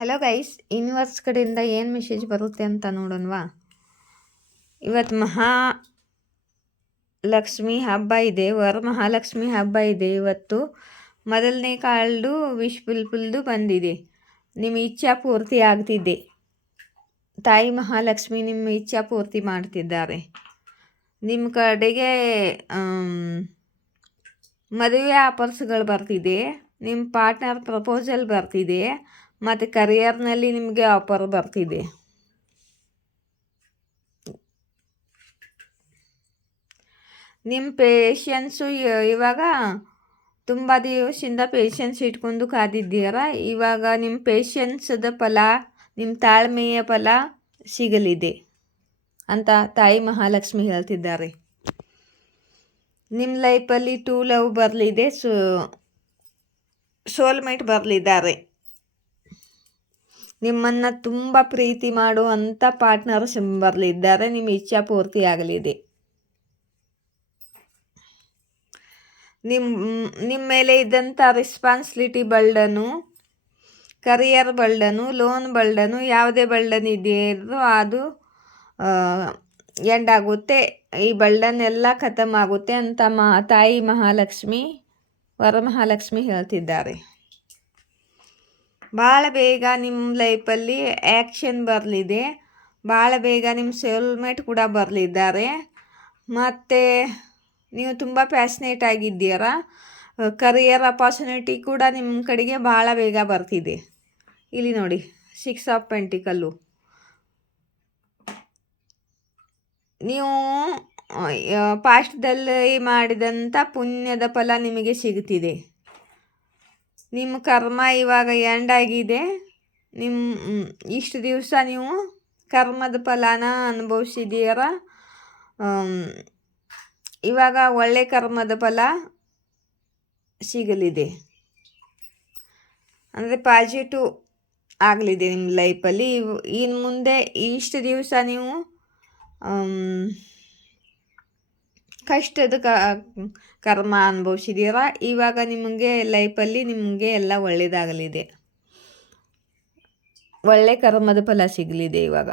Hello guys, universe ಕಡೆಯಿಂದ ಏನು message ಬರುತ್ತೆ ಅಂತ ನೋಡೋಣವಾ. ಇವತ್ತು ಮಹಾಲಕ್ಷ್ಮಿ ಹಬ್ಬ ಇದೆ, ವರಮಹಾಲಕ್ಷ್ಮಿ ಹಬ್ಬ ಇದೆ. ಇವತ್ತು ಮೊದಲನೇ ಕಾಲ್ಡು ವಿಶ್ ಫುಲ್ದು ಬಂದಿದೆ. ನಿಮ್ಮ ಇಚ್ಛಾ ಪೂರ್ತಿ ಆಗ್ತಿದೆ. ತಾಯಿ ಮಹಾಲಕ್ಷ್ಮಿ ನಿಮ್ಮ ಇಚ್ಛಾ ಪೂರ್ತಿ ಮಾಡ್ತಿದ್ದಾರೆ. ನಿಮ್ಮ ಕಡೆಗೆ ಮದುವೆ ಆಫರ್ಸ್ಗಳು ಬರ್ತಿದೆ. ನಿಮ್ಮ ಪಾರ್ಟ್ನರ್ ಪ್ರಪೋಸಲ್ ಬರ್ತಿದೆ. ಮತ್ತು ಕರಿಯರ್ನಲ್ಲಿ ನಿಮಗೆ ಆಫರ್ ಬರ್ತಿದೆ. ನಿಮ್ಮ ಪೇಷನ್ಸು ಇವಾಗ ತುಂಬ ದಿವಸದಿಂದ ಪೇಷನ್ಸ್ ಇಟ್ಕೊಂಡು ಕಾದಿದ್ದೀರಾ. ಇವಾಗ ನಿಮ್ಮ ಪೇಷನ್ಸದ ಫಲ, ನಿಮ್ಮ ತಾಳ್ಮೆಯ ಫಲ ಸಿಗಲಿದೆ ಅಂತ ತಾಯಿ ಮಹಾಲಕ್ಷ್ಮಿ ಹೇಳ್ತಿದ್ದಾರೆ. ನಿಮ್ಮ ಲೈಫಲ್ಲಿ ಟೂ ಲವ್ ಬರಲಿದೆ, ಸೋಲ್ಮೇಟ್ ಬರಲಿದ್ದಾರೆ. ನಿಮ್ಮನ್ನು ತುಂಬ ಪ್ರೀತಿ ಮಾಡುವಂಥ ಪಾರ್ಟ್ನರ್ಸ್ ಬರಲಿದ್ದಾರೆ. ನಿಮ್ಮ ಇಚ್ಛಾ ಪೂರ್ತಿ ಆಗಲಿದೆ. ನಿಮ್ಮ ಮೇಲೆ ಇದ್ದಂಥ ರೆಸ್ಪಾನ್ಸಿಬಿಲಿಟಿ ಬರ್ಡನು, ಕರಿಯರ್ ಬರ್ಡನು, ಲೋನ್ ಬರ್ಡನು, ಯಾವುದೇ ಬರ್ಡನ್ ಇದೆಯೋ ಅದು ಎಂಡ್ ಆಗುತ್ತೆ. ಈ ಬರ್ಡನ್ ಎಲ್ಲ ಖತಮ್ ಆಗುತ್ತೆ ಅಂತ ತಾಯಿ ಮಹಾಲಕ್ಷ್ಮಿ, ವರಮಹಾಲಕ್ಷ್ಮಿ ಹೇಳ್ತಿದ್ದಾರೆ. ಭಾಳ ಬೇಗ ನಿಮ್ಮ ಲೈಫಲ್ಲಿ ಆ್ಯಕ್ಷನ್ ಬರಲಿದೆ. ಭಾಳ ಬೇಗ ನಿಮ್ಮ ಸೋಲ್ಮೇಟ್ ಕೂಡ ಬರಲಿದ್ದಾರೆ. ಮತ್ತು ನೀವು ತುಂಬ ಪ್ಯಾಷನೇಟ್ ಆಗಿದ್ದೀರಾ. ಕರಿಯರ್ ಅಪಾರ್ಚುನಿಟಿ ಕೂಡ ನಿಮ್ಮ ಕಡೆಗೆ ಭಾಳ ಬೇಗ ಬರ್ತಿದೆ. ಇಲ್ಲಿ ನೋಡಿ, 6 ಆಫ್ ಪೆಂಟಿಕಲ್ಲು. ನೀವು ಪಾಸ್ಟ್ದಲ್ಲಿ ಮಾಡಿದಂಥ ಪುಣ್ಯದ ಫಲ ನಿಮಗೆ ಸಿಗುತ್ತಿದೆ. ನಿಮ್ಮ ಕರ್ಮ ಇವಾಗ ಎಂಡ್ ಆಗಿದೆ. ಇಷ್ಟು ದಿವಸ ನೀವು ಕರ್ಮದ ಫಲನ ಅನುಭವಿಸಿದ್ದೀರ. ಇವಾಗ ಒಳ್ಳೆ ಕರ್ಮದ ಫಲ ಸಿಗಲಿದೆ. ಅಂದರೆ ಪಾಸಿಟಿವ್ ಆಗಲಿದೆ ನಿಮ್ಮ ಲೈಫಲ್ಲಿ. ಇನ್ನು ಮುಂದೆ ಇಷ್ಟು ದಿವಸ ನೀವು ಕಷ್ಟದ ಕರ್ಮ ಅನುಭವಿಸಿದ್ದೀರ. ಇವಾಗ ನಿಮಗೆ ಲೈಫಲ್ಲಿ ನಿಮಗೆ ಎಲ್ಲ ಒಳ್ಳೆಯದಾಗಲಿದೆ. ಒಳ್ಳೆ ಕರ್ಮದ ಫಲ ಸಿಗಲಿದೆ ಇವಾಗ.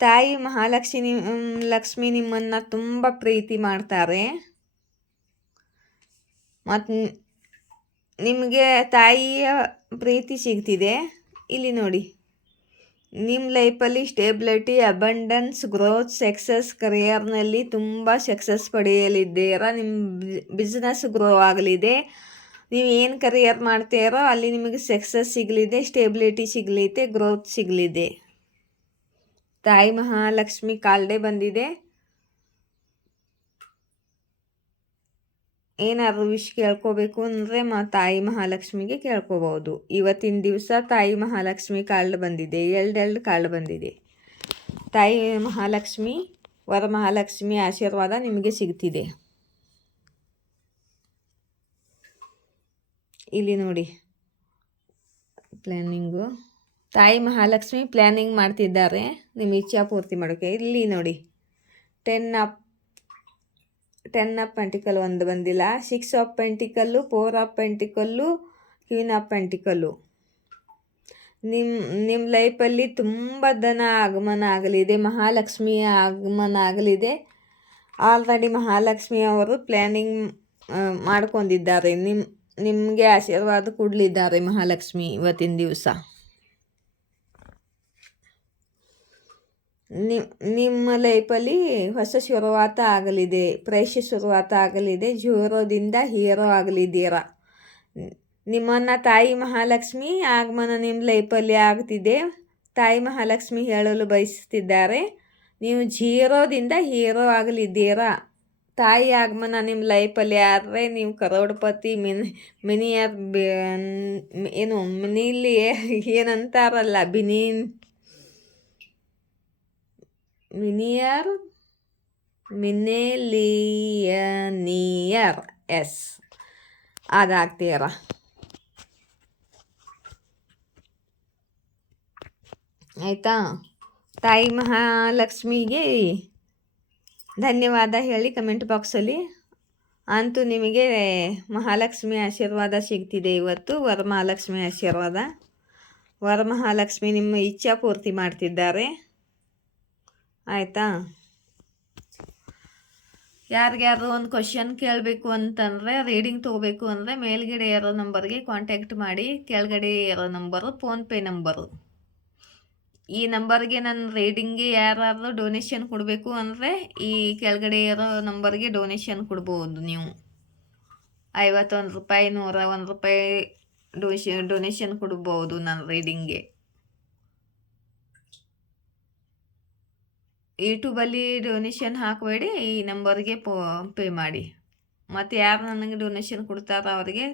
ತಾಯಿ ಲಕ್ಷ್ಮಿ ನಿಮ್ಮನ್ನು ತುಂಬ ಪ್ರೀತಿ ಮಾಡ್ತಾರೆ. ಮತ್ತು ನಿಮಗೆ ತಾಯಿಯ ಪ್ರೀತಿ ಸಿಗ್ತಿದೆ. ಇಲ್ಲಿ ನೋಡಿ, ನಿಮ್ಮ ಲೈಫಲ್ಲಿ ಸ್ಟೇಬಿಲಿಟಿ, ಅಬಂಡೆನ್ಸ್, ಗ್ರೋತ್, ಸಕ್ಸಸ್, ಕರಿಯರ್ನಲ್ಲಿ ತುಂಬ ಸಕ್ಸಸ್ ಪಡೆಯಲಿದ್ದೀರಾ. ನಿಮ್ಮ ಬಿಸ್ನೆಸ್ ಗ್ರೋ ಆಗಲಿದೆ. ನೀವು ಏನು ಕರಿಯರ್ ಮಾಡ್ತೀರೋ ಅಲ್ಲಿ ನಿಮಗೆ ಸಕ್ಸಸ್ ಸಿಗಲಿದೆ, ಸ್ಟೇಬಿಲಿಟಿ ಸಿಗಲಿದೆ, ಗ್ರೋತ್ ಸಿಗಲಿದೆ. ತಾಯಿ ಮಹಾಲಕ್ಷ್ಮಿ ಕಾಲ್ಡೇ ಬಂದಿದೆ. ಏನಾದರೂ ವಿಷ್ ಕೇಳ್ಕೋಬೇಕು ಅಂದರೆ ತಾಯಿ ಮಹಾಲಕ್ಷ್ಮಿಗೆ ಕೇಳ್ಕೋಬಹುದು. ಇವತ್ತಿನ ದಿವಸ ತಾಯಿ ಮಹಾಲಕ್ಷ್ಮಿ ಕಾರ್ಡ್ ಬಂದಿದೆ. ಎರಡು ಕಾರ್ಡ್ ಬಂದಿದೆ. ತಾಯಿ ಮಹಾಲಕ್ಷ್ಮಿ, ವರಮಹಾಲಕ್ಷ್ಮಿ ಆಶೀರ್ವಾದ ನಿಮಗೆ ಸಿಗ್ತಿದೆ. ಇಲ್ಲಿ ನೋಡಿ, ಪ್ಲ್ಯಾನಿಂಗು. ತಾಯಿ ಮಹಾಲಕ್ಷ್ಮಿ ಪ್ಲ್ಯಾನಿಂಗ್ ಮಾಡ್ತಿದ್ದಾರೆ ನಿಮ್ಮ ಇಚ್ಛಾ ಪೂರ್ತಿ ಮಾಡೋಕ್ಕೆ. ಇಲ್ಲಿ ನೋಡಿ, 10 ಆಫ್ ಪೆಂಟಿಕಲ್ ಒಂದು ಬಂದಿಲ್ಲ. 6 ಆಫ್ ಪೆಂಟಿಕಲ್ಲು, 4 ಆಫ್ ಪೆಂಟಿಕಲ್ಲು, ಕ್ವೀನ್ ಆಫ್ ಪೆಂಟಿಕಲ್ಲು. ನಿಮ್ಮ ಲೈಫಲ್ಲಿ ತುಂಬ ಧನ ಆಗಮನ ಆಗಲಿದೆ. ಮಹಾಲಕ್ಷ್ಮಿಯ ಆಗಮನ ಆಗಲಿದೆ. ಆಲ್ರೆಡಿ ಮಹಾಲಕ್ಷ್ಮಿ ಅವರು ಪ್ಲ್ಯಾನಿಂಗ್ ಮಾಡ್ಕೊಂಡಿದ್ದಾರೆ. ನಿಮಗೆ ಆಶೀರ್ವಾದ ಕೊಡಲಿದ್ದಾರೆ ಮಹಾಲಕ್ಷ್ಮಿ ಇವತ್ತಿನ ದಿವಸ. ನಿಮ್ಮ ಲೈಫಲ್ಲಿ ಹೊಸ ಶುರುವಾತ ಆಗಲಿದೆ. ಫ್ರೆಶ್ ಶುರುವಾತ ಆಗಲಿದೆ. ಜೀರೋದಿಂದ ಹೀರೋ ಆಗಲಿದ್ದೀರಾ. ನಿಮ್ಮನ್ನು ತಾಯಿ ಮಹಾಲಕ್ಷ್ಮಿ ಆಗಮನ ನಿಮ್ಮ ಲೈಫಲ್ಲಿ ಆಗ್ತಿದೆ. ತಾಯಿ ಮಹಾಲಕ್ಷ್ಮಿ ಹೇಳಲು ಬಯಸ್ತಿದ್ದಾರೆ, ನೀವು ಜೀರೋದಿಂದ ಹೀರೋ ಆಗಲಿದ್ದೀರಾ. ತಾಯಿ ಆಗಮನ ನಿಮ್ಮ ಲೈಫಲ್ಲಿ ಆದರೆ ನೀವು ಕರೋಡ್ಪತಿ, ಮಿನಿಯರ್, ಏನು ಮಿನಿಲಿ ಏನಂತಾರಲ್ಲ, ಮಿನೇಲಿಯನಿಯರ್, ಎಸ್, ಅದಾಗ್ತೀರ. ಆಯಿತಾ? ತಾಯಿ ಮಹಾಲಕ್ಷ್ಮಿಗೆ ಧನ್ಯವಾದ ಹೇಳಿ ಕಮೆಂಟ್ ಬಾಕ್ಸಲ್ಲಿ. ಅಂತೂ ನಿಮಗೆ ಮಹಾಲಕ್ಷ್ಮಿ ಆಶೀರ್ವಾದ ಸಿಗ್ತಿದೆ ಇವತ್ತು. ವರಮಹಾಲಕ್ಷ್ಮಿ ಆಶೀರ್ವಾದ. ವರಮಹಾಲಕ್ಷ್ಮಿ ನಿಮ್ಮ ಇಚ್ಛಾ ಪೂರ್ತಿ ಮಾಡ್ತಿದ್ದಾರೆ. ಆಯಿತಾ? ಯಾರಿಗ್ಯಾರು ಒಂದು ಕ್ವಶನ್ ಕೇಳಬೇಕು ಅಂತಂದರೆ, ರೀಡಿಂಗ್ ತೊಗೋಬೇಕು ಅಂದರೆ ಮೇಲ್ಗಡೆ ಇರೋ ನಂಬರ್ಗೆ ಕಾಂಟ್ಯಾಕ್ಟ್ ಮಾಡಿ. ಕೆಳಗಡೆ ಇರೋ ನಂಬರು ಫೋನ್ಪೇ ನಂಬರು. ಈ ನಂಬರ್ಗೆ ನನ್ನ ರೀಡಿಂಗ್ಗೆ ಯಾರಾದರೂ ಡೊನೇಷನ್ ಕೊಡಬೇಕು ಅಂದರೆ ಈ ಕೆಳಗಡೆ ಇರೋ ನಂಬರ್ಗೆ ಡೊನೇಷನ್ ಕೊಡ್ಬೋದು. ನೀವು 51 ರೂಪಾಯಿ, 101 ರೂಪಾಯಿ ಡೊನೇಷನ್ ಕೊಡ್ಬೋದು ನನ್ನ ರೀಡಿಂಗ್ಗೆ. ಯೂಟ್ಯೂಬಲ್ಲಿ ಡೊನೇಷನ್ ಹಾಕಬೇಡಿ, ಈ ನಂಬರ್ಗೆ ಪೇ ಮಾಡಿ. ಮತ್ತು ಯಾರು ನನಗೆ ಡೊನೇಷನ್ ಕೊಡ್ತಾರೋ ಅವರಿಗೆ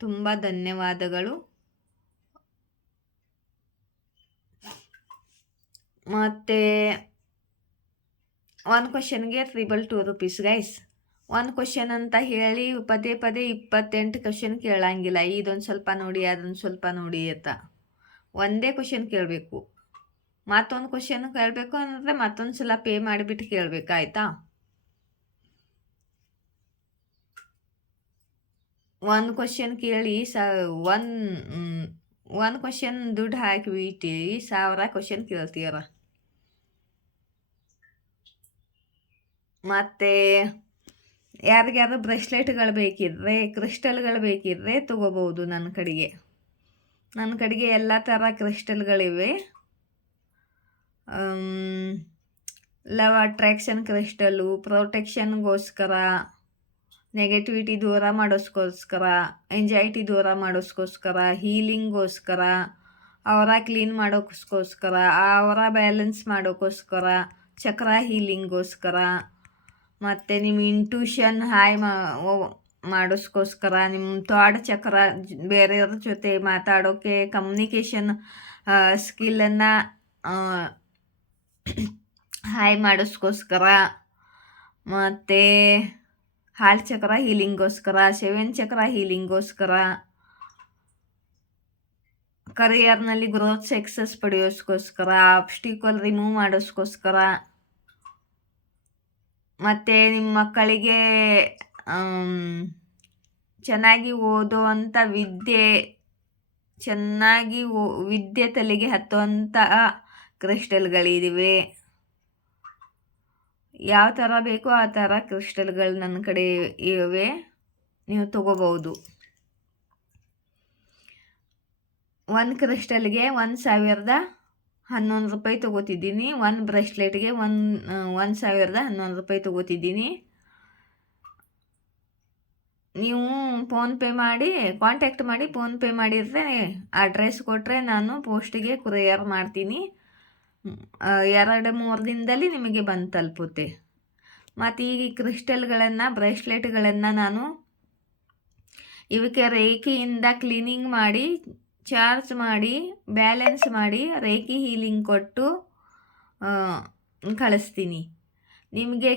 ತುಂಬ ಧನ್ಯವಾದಗಳು. ಮತ್ತು ಒಂದು ಕ್ವಶನ್ಗೆ 222 ರೂಪೀಸ್ ಗೈಸ್. ಒಂದು ಕ್ವಶನ್ ಅಂತ ಹೇಳಿ ಪದೇ ಪದೇ 28 ಕ್ವಶನ್ ಕೇಳಂಗಿಲ್ಲ. ಇದೊಂದು ಸ್ವಲ್ಪ ನೋಡಿ, ಅದೊಂದು ಸ್ವಲ್ಪ ನೋಡಿ ಅಂತ. ಒಂದೇ ಕ್ವಶನ್ ಕೇಳಬೇಕು. ಮತ್ತೊಂದು ಕ್ವಶನ್ ಕೇಳಬೇಕು ಅಂದರೆ ಮತ್ತೊಂದು ಸಲ ಪೇ ಮಾಡಿಬಿಟ್ಟು ಕೇಳಬೇಕಾಯ್ತಾ? ಒಂದು ಕ್ವಶನ್ ಕೇಳಿ ಒಂದು ಕ್ವಶನ್ ದುಡ್ಡು ಹಾಕಿಬಿಟ್ಟು 1000 ಕ್ವಶನ್ ಕೇಳ್ತೀರ. ಮತ್ತು ಯಾರಿಗ್ಯಾರು ಬ್ರೇಸ್ಲೆಟ್ಗಳು ಬೇಕಿದ್ರೆ, ಕ್ರಿಸ್ಟಲ್ಗಳು ಬೇಕಿದ್ರೆ ತೊಗೋಬೋದು ನನ್ನ ಕಡೆಗೆ. ನನ್ನ ಕಡೆಗೆ ಎಲ್ಲ ಥರ ಕ್ರಿಸ್ಟಲ್ಗಳಿವೆ. ಲವ್ ಅಟ್ರಾಕ್ಷನ್ ಕ್ರಿಸ್ಟಲ್ಲು, ಪ್ರೊಟೆಕ್ಷನ್ಗೋಸ್ಕರ, ನೆಗೆಟಿವಿಟಿ ದೂರ ಮಾಡೋಸ್ಕೋಸ್ಕರ, ಎಂಜೈಟಿ ದೂರ ಮಾಡೋಸ್ಕೋಸ್ಕರ, ಹೀಲಿಂಗ್ಗೋಸ್ಕರ, ಅವರ ಕ್ಲೀನ್ ಮಾಡೋಕ್ಕೋಸ್ಕರ, ಅವರ ಬ್ಯಾಲೆನ್ಸ್ ಮಾಡೋಕ್ಕೋಸ್ಕರ, ಚಕ್ರ ಹೀಲಿಂಗ್ಗೋಸ್ಕರ, ಮತ್ತು ನಿಮ್ಮ ಇಂಟ್ಯೂಷನ್ ಹಾಯ್ ಮಾಡೋಸ್ಕೋಸ್ಕರ, ನಿಮ್ಮ ಥಾಟ್ ಚಕ್ರ ಬೇರೆಯವ್ರ ಜೊತೆ ಮಾತಾಡೋಕ್ಕೆ ಕಮ್ಯುನಿಕೇಷನ್ ಸ್ಕಿಲ್ಲನ್ನು ಹಾಯ್ ಮಾಡೋಸ್ಕೋಸ್ಕರ, ಮತ್ತು ಹಾರ್ಟ್ ಚಕ್ರ ಹೀಲಿಂಗ್ಗೋಸ್ಕರ, 7 ಚಕ್ರ ಹೀಲಿಂಗ್ಗೋಸ್ಕರ, ಕರಿಯರ್ನಲ್ಲಿ ಗ್ರೋತ್ ಸಕ್ಸಸ್ ಪಡೆಯೋಸ್ಕೋಸ್ಕರ, ಆಬ್ಸ್ಟಿಕಲ್ ರಿಮೂವ್ ಮಾಡೋಸ್ಕೋಸ್ಕರ, ಮತ್ತು ನಿಮ್ಮ ಮಕ್ಕಳಿಗೆ ಚೆನ್ನಾಗಿ ಓದುವಂಥ ವಿದ್ಯೆ ತಲೆಗೆ ಹತ್ತುವಂಥ ಕ್ರಿಸ್ಟಲ್ಗಳಿವೆ. ಯಾವ ಥರ ಬೇಕೋ ಆ ಥರ ಕ್ರಿಸ್ಟಲ್ಗಳು ನನ್ನ ಕಡೆ ಇವೆ, ನೀವು ತಗೋಬಹುದು. ಒಂದು ಕ್ರಿಸ್ಟಲ್ಗೆ 1011 ರೂಪಾಯಿ ತೊಗೋತಿದ್ದೀನಿ. ಒಂದು ಬ್ರೇಸ್ಲೆಟ್ಗೆ 1011 ರೂಪಾಯಿ ತೊಗೋತಿದ್ದೀನಿ. ನೀವು ಫೋನ್ಪೇ ಮಾಡಿ ಕಾಂಟ್ಯಾಕ್ಟ್ ಮಾಡಿ ಫೋನ್ಪೇ ಮಾಡಿದರೆ ಅಡ್ರೆಸ್ ಕೊಟ್ಟರೆ ನಾನು ಪೋಸ್ಟಿಗೆ ಕೊರಿಯರ್ ಮಾಡ್ತೀನಿ. 2-3 ದಿನದಲ್ಲಿ ನಿಮಗೆ ಬಂದು ತಲುಪುತ್ತೆ. ಮತ್ತು ಈ ಕ್ರಿಸ್ಟಲ್ಗಳನ್ನು ಬ್ರೇಸ್ಲೆಟ್ಗಳನ್ನು ನಾನು ಇವಕ್ಕೆ ರೇಖೆಯಿಂದ ಕ್ಲೀನಿಂಗ್ ಮಾಡಿ, ಚಾರ್ಜ್ ಮಾಡಿ, ಬ್ಯಾಲೆನ್ಸ್ ಮಾಡಿ, ರೇಖೆ ಹೀಲಿಂಗ್ ಕೊಟ್ಟು ಕಳಿಸ್ತೀನಿ. ನಿಮಗೆ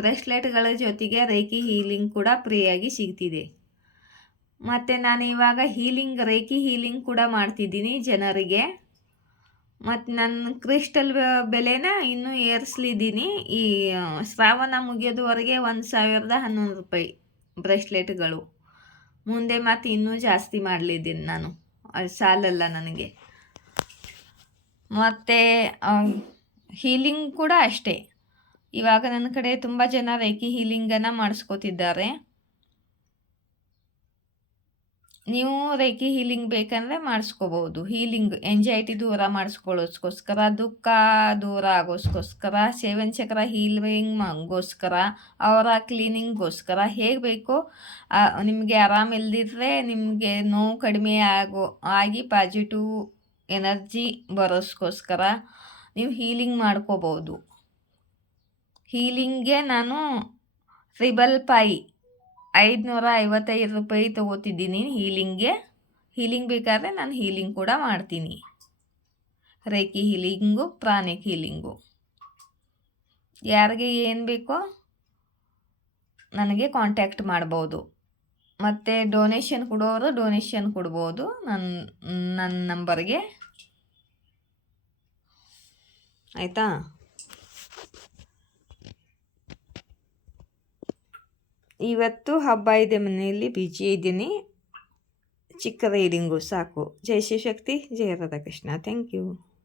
ಬ್ರೇಸ್ಲೆಟ್ಗಳ ಜೊತೆಗೆ ರೇಖೆ ಹೀಲಿಂಗ್ ಕೂಡ ಫ್ರೀಯಾಗಿ ಸಿಗ್ತಿದೆ. ಮತ್ತು ನಾನು ಇವಾಗ ರೇಖೆ ಹೀಲಿಂಗ್ ಕೂಡ ಮಾಡ್ತಿದ್ದೀನಿ ಜನರಿಗೆ. ಮತ್ತು ನನ್ನ ಕ್ರಿಸ್ಟಲ್ ಬೆಲೆನ ಇನ್ನೂ ಏರಿಸ್ಲಿದ್ದೀನಿ. ಈ ಶ್ರಾವಣ ಮುಗಿಯೋದುವರೆಗೆ 1011 ರೂಪಾಯಿ ಬ್ರೇಸ್ಲೆಟ್ಗಳು. ಮುಂದೆ ಮತ್ತು ಇನ್ನೂ ಜಾಸ್ತಿ ಮಾಡಲಿದ್ದೀನಿ ನಾನು, ಅದು ಸಾಲಲ್ಲ ನನಗೆ. ಮತ್ತು ಹೀಲಿಂಗ್ ಕೂಡ ಅಷ್ಟೇ. ಇವಾಗ ನನ್ನ ಕಡೆ ತುಂಬ ಜನ ರೇಖೆ ಹೀಲಿಂಗನ್ನು ಮಾಡಿಸ್ಕೋತಿದ್ದಾರೆ. ನೀವು ರೇಖೆ ಹೀಲಿಂಗ್ ಬೇಕಂದರೆ ಮಾಡಿಸ್ಕೋಬೋದು. ಹೀಲಿಂಗ್ ಎಂಜೈಟಿ ದೂರ ಮಾಡಿಸ್ಕೊಳ್ಳೋಸ್ಕೋಸ್ಕರ, ದುಃಖ ದೂರ ಆಗೋಸ್ಕೋಸ್ಕರ, 7 ಚಕ್ರ ಹೀಲಿಂಗ್ಗೋಸ್ಕರ, ಅವರ ಕ್ಲೀನಿಂಗ್ಗೋಸ್ಕರ, ಹೇಗೆ ಬೇಕೋ ನಿಮಗೆ ಆರಾಮಿಲ್ದಿದ್ರೆ, ನಿಮಗೆ ನೋವು ಕಡಿಮೆ ಆಗಿ ಪಾಸಿಟಿವ್ ಎನರ್ಜಿ ಬರೋಸ್ಕೋಸ್ಕರ ನೀವು ಹೀಲಿಂಗ್ ಮಾಡ್ಕೋಬೋದು. ಹೀಲಿಂಗ್ಗೆ ನಾನು 555 ರೂಪಾಯಿ ತೊಗೋತಿದ್ದೀನಿ ಹೀಲಿಂಗ್ ಬೇಕಾದರೆ ನಾನು ಹೀಲಿಂಗ್ ಕೂಡ ಮಾಡ್ತೀನಿ. ರೇಖೆ ಹೀಲಿಂಗು, ಪ್ರಾಣಿಕ್ ಹೀಲಿಂಗು, ಯಾರಿಗೆ ಏನು ಬೇಕೋ ನನಗೆ ಕಾಂಟ್ಯಾಕ್ಟ್ ಮಾಡ್ಬೋದು. ಮತ್ತು ಡೊನೇಷನ್ ಕೊಡೋರು ಡೊನೇಷನ್ ಕೊಡ್ಬೋದು ನನ್ನ ನಂಬರ್ಗೆ. ಆಯಿತಾ? ಇವತ್ತು ಹಬ್ಬ ಇದೆ, ಮನೆಯಲ್ಲಿ ಬಿಜಿ ಇದ್ದೀನಿ. ಚಿಕ್ಕ ರೀಡಿಂಗು ಸಾಕು. ಜೈ ಶಿವಶಕ್ತಿ, ಜಯ ರಾಧಾಕೃಷ್ಣ. Thank you.